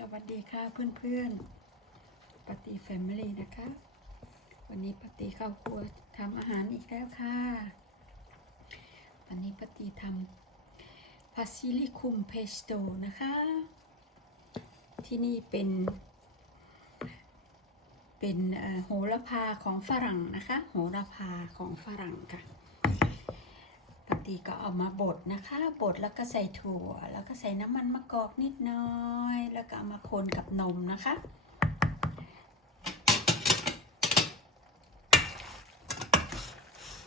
สวัสดีค่ะเพื่อนๆปฏิแฟมิลี่นะคะ วันนี้ปฏิเข้าครัวทำอาหารอีกแล้วค่ะ วันนี้ปฏิทำพาซิลิคุมเพสโตนะคะ ที่นี่เป็น เป็นโหระพาของฝรั่งนะคะ โหระพาของฝรั่งค่ะ ปกติก็เอามาบดนะคะ บดแล้วก็ใส่ถั่ว แล้วก็ใส่น้ำมันมะกอกนิดหน้อย แล้วก็เอามาคนกับนมนะคะ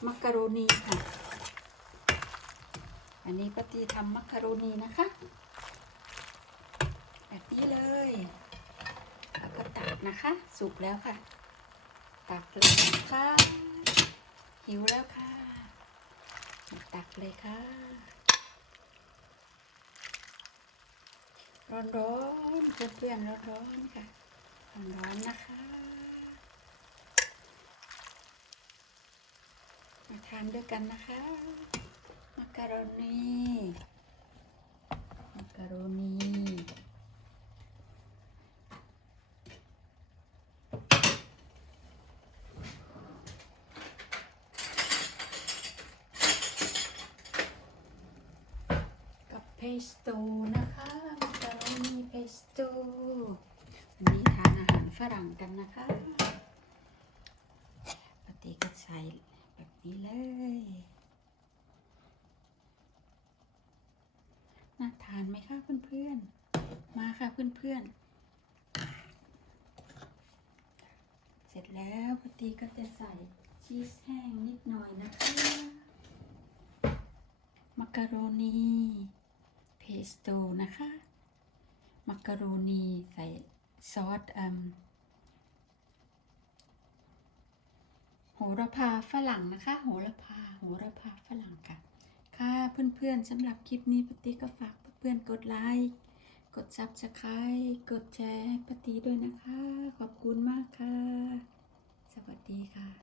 มักกะโรนีค่ะ อันนี้ปฏิทำมักกะโรนีนะคะ แบบนี้เลย แล้วก็ตักนะคะ สุกแล้วค่ะ ตักเลยนะคะหิวแล้วค่ะ ตักเลยค่ะร้อนร้อนๆเพื่อนๆร้อนร้อนๆค่ะร้อนร้อนๆนะคะ มาทานด้วยกันนะคะมักกะโรนีมักกะโรนีกับเพ สโต้นะคะมักกะโรนีเพสโต้วันนี้ทานอาหารฝรั่งกันนะคะปกติก็ใส่แบบนี้เลยน่าทานไหมคะเพื่อนๆ มาค่ะเพื่อนๆ เสร็จแล้วปกติก็จะใส่ชีสแห้งนิดหน่อยนะคะ มักกะโรนี เพสโต้นะคะ มักกะโรนีใส่ซอสอืมโหระพาฝรั่งนะคะ โหระพา โหระพาฝรั่งค่ะ ค่ะเพื่อนๆสำหรับคลิปนี้ปฏิก็ฝากเพื่อนๆกดไลค์ กดซับสไครต์กดแชร์ให้ปฏิด้วยนะคะ